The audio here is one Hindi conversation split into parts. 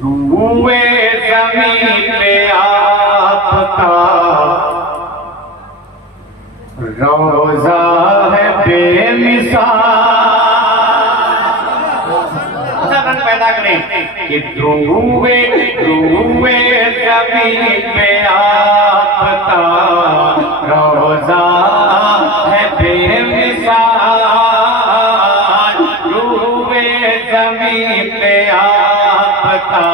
रूए ज़मीन पे आपका रोज़ा है बेमिसाल। रंग पैदा करें कि रूए ज़मीन पे आपका रोज़ा है बेमिसाल। रूए ज़मीन पे आपका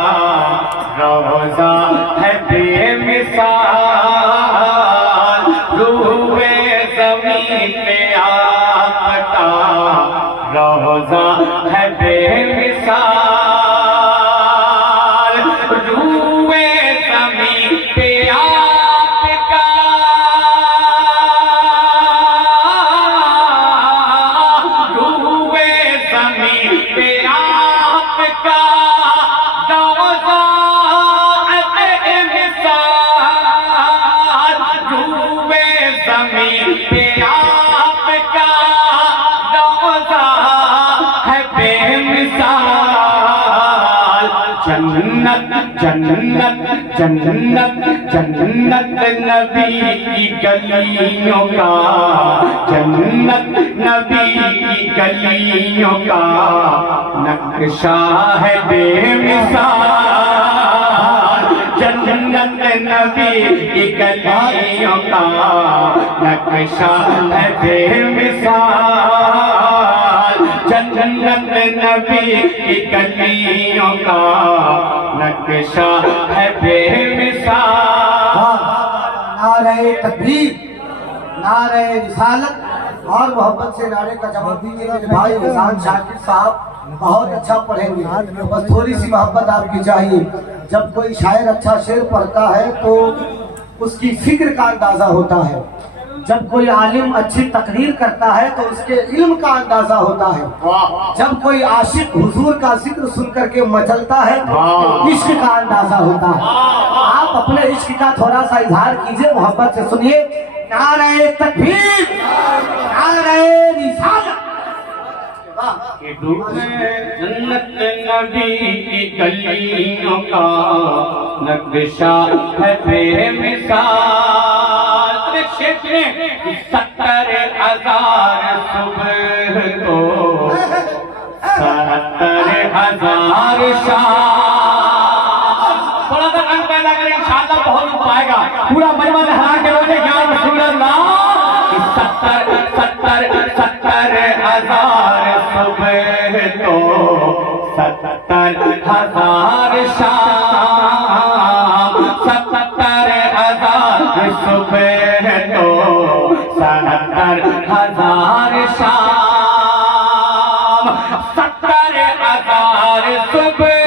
रोज़ा है बेमिसाल। रूए ज़मीन पे आपका रोज़ा है बेमिसाल। रूए ज़मीन पे आपका रूए ज़मीन पे आपका रोज़ा है बेमिसाल। रूए ज़मीन पे आपका रोज़ा है बेमिसाल। जन्नत जन्नत जन्नत जन्नत नबी की गलियों का, जन्नत नबी की गलियों का नक्शा है बेमिसाल। जन्नत नबी की गलियों का नक्शा है बेमिसाल। जन्नत नबी की गलियों का नक्शा है बेमिसाल। नारे तकबीर, नारे रिसालत और मोहब्बत से नारे का जवाब दीजिए मेरे भाई निशान शाकिर साहब। बहुत अच्छा पढ़ेंगे, बस थोड़ी सी मोहब्बत आपकी चाहिए। जब कोई शायर अच्छा शेर पढ़ता है तो उसकी फिक्र का अंदाजा होता है। जब कोई आलिम अच्छी तकरीर करता है तो उसके इल्म का अंदाजा होता है। जब कोई आशिक हुजूर का जिक्र सुन करके मचलता है तो इश्क का अंदाजा होता है। आप अपने इश्क का थोड़ा सा इजहार कीजिए, मोहब्बत से सुनिए। नारे तकबीर, नारे रिसालत। जन्नत नबी की गलियों का नक्शा है बेमिसाल। 70,000 सुबह को 70,000 शाम। थोड़ा सा रंग पैदा करें, इंशाअल्लाह बहुत हो पाएगा। पूरा मजमा लहरा के बोले या रसूल अल्लाह। 70,000 सुबह तो 70,000 शाम। 70,000 सुबह तो 70,000 शाम। 70,000 सुबह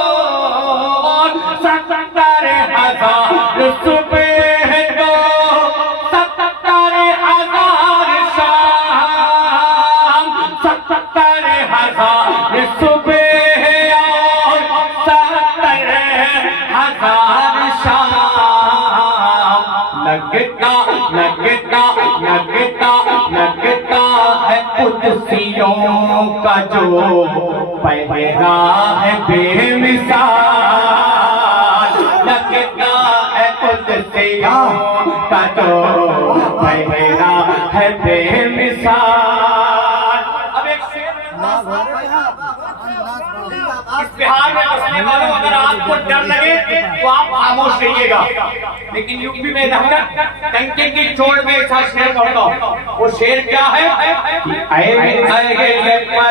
और 70,000 सुबह तो 70,000 शाम। 70,000 सुबह और 70,000 शाम। लगता लगता लगता लगता है कुदसियों का जो पहरा है बेमिसाल। लगता है कुदसियों का जो पहरा है बेमिसाल। अब एक शेर इस बिहार में बसने वालों, अगर आपको डर लगे तो आप खामोश रहिएगा, लेकिन यूपी में रहकर टंके की चोट में ऐसा शेर पढ़ता हूं। वो शेर क्या है कि ऐ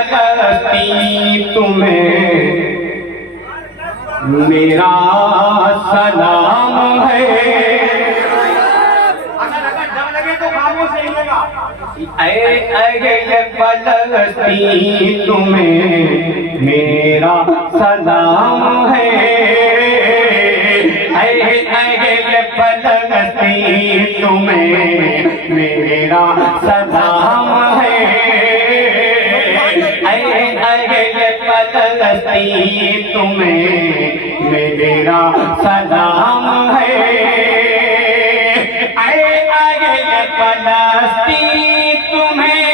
फलस्तीन तुम्हें मेरा सलाम है। अगर डर लगे तो खामोश रहिएगा। ऐ फलस्तीन तुम्हें मेरा सलाम है। फलस्तीन तुम्हें मेरा सलाम है। फलस्तीन तुम्हें मेरा सलाम है। फलस्तीन तुम्हें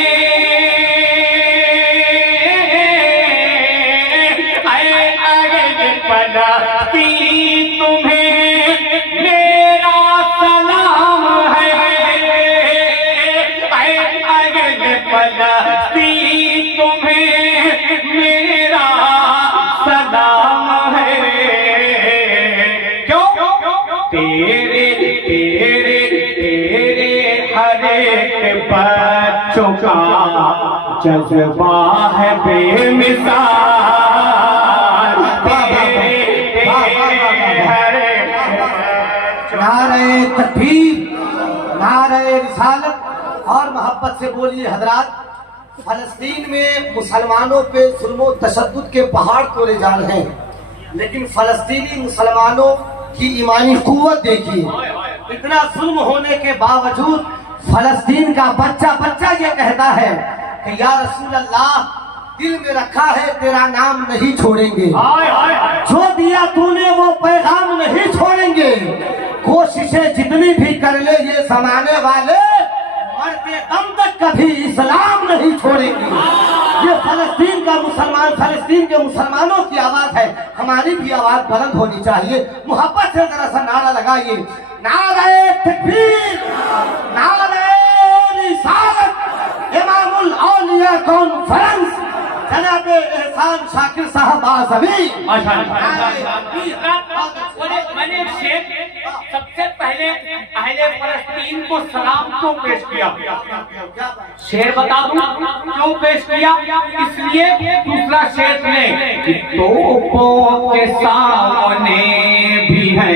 फलस्तीन तुम्हें मेरा सलाम है। क्यों? तेरे तेरे तेरे हर एक बच्चों का जज्बा है बेमिसाल। नारे तकबीर, नारे रिसालत और मोहब्बत से बोलिए हजरात। फलस्तीन में मुसलमानों पे जुल्म तशद्दुद के पहाड़ तोड़े जा रहे हैं, लेकिन फलस्तीनी मुसलमानों की ईमानी कुव्वत देखिए। इतना जुल्म होने के बावजूद फलस्तीन का बच्चा बच्चा ये कहता है कि या रसूल अल्लाह, दिल में रखा है तेरा नाम नहीं छोड़ेंगे, जो दिया तूने वो पैगाम नहीं छोड़ेंगे। कोशिशें जितनी भी कर ले ये जमाने वाले, मरते दम तक कभी इस्लाम नहीं छोड़ेंगे। ये फलस्तीन का मुसलमान, फलस्तीन के मुसलमानों की आवाज है, हमारी भी आवाज बुलंद होनी चाहिए। मोहब्बत से जरा सा नारा लगाइए, नारे तकबीर, नारे रिसालत। इमामुल औलिया कॉन्फ्रेंस जनाब एहसान शाकिर साहब आज़मी। मैंने एक शेर सबसे पहले अहले फलस्तीन को सलाम क्यों पेश किया, शेर बता दूं क्यों पेश किया? इसलिए दूसरा शेर सुने कि तोपों के सामने भी है,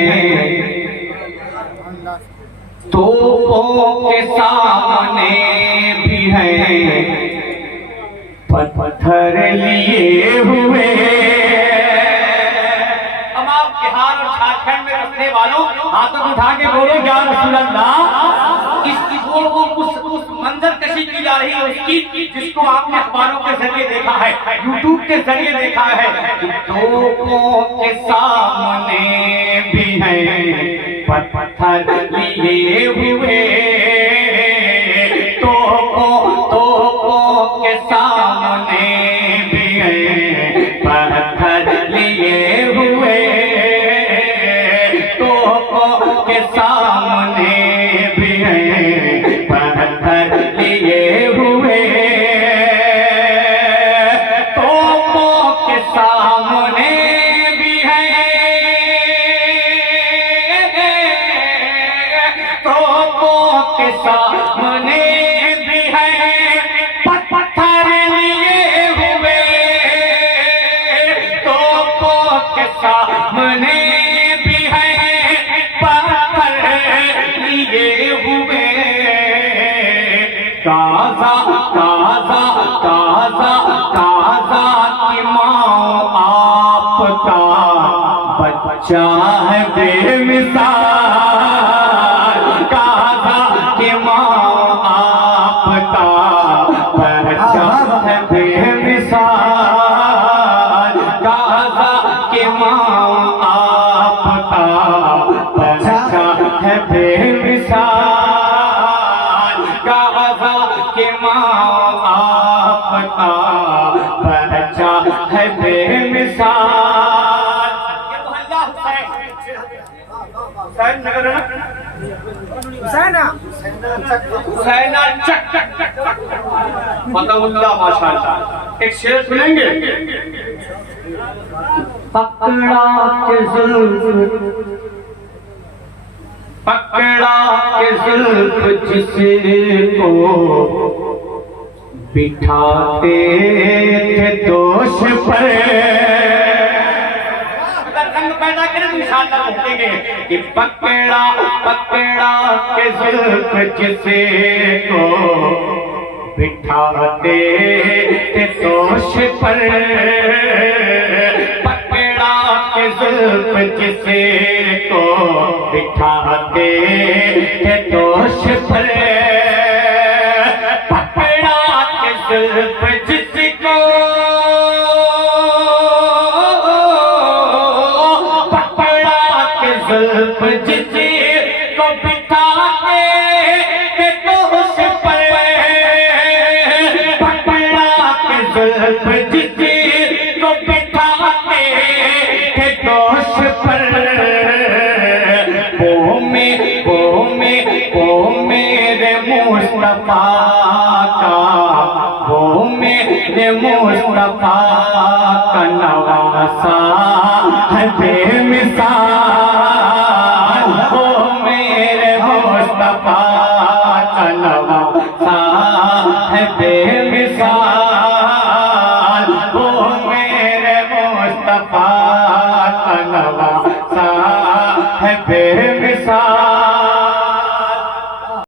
तोपों के सामने भी है पत्थर लिए हुए। हम आप बिहार और झारखंड में रखने वालों हाथ उठा के बोलो या रसूल अल्लाह। इसकी उस मंजर कशी की जा रही है उसकी, जिसको आपने अखबारों के जरिए देखा है, यूट्यूब के जरिए देखा है। तोपों के सामने भी है पत्थर लिए हुए, तोपों के सामने भी है पत्थर लिए हुए, तोपों के सामने भी है पत्थर लिए हुए, तोपों के सामने भी है, तोपों के सामने सामने भी है पत्थर लिए हुए। काज़ा काज़ा काज़ा काज़ा की माँ आपका बच्चा है बेमिसाल। काज़ा की माँ आपका बच्चा है बेमिसाल। काज़ा की माँ आपका बच्चा है बेमिसाल। काज़ा की माँ आपका बच्चा है बेमिसाल। ये मोहल्ला हुसैन नगर है ना, हुसैना चक फतहुल्लाह माशाअल्लाह। एक शेर सुनेंगे, पकड़ा के जुल्फ जिसको बिठाते थे दोष पर, अगर रंग पैदा करें तो इंशाअल्लाह पहुंचेंगे कि पकड़ा पकड़ा के जुल्फ जिसको बिठाते थे दोष पर, पकड़ा के जुल्फ जिसको बिठाते थे दोष पर, पकड़ा के जुल्फ जिसको, पकड़ा के जुल्फ जिसको बिठाते थे दोष पर, पकड़ा के जुल्फ जिसको बिठाते थे दोष पर, वो मेरे मुस्तफा का मुस्तफा का नवासा है बेमिसाल, ओ मेरे मुस्तफा का नवासा है बेमिसाल।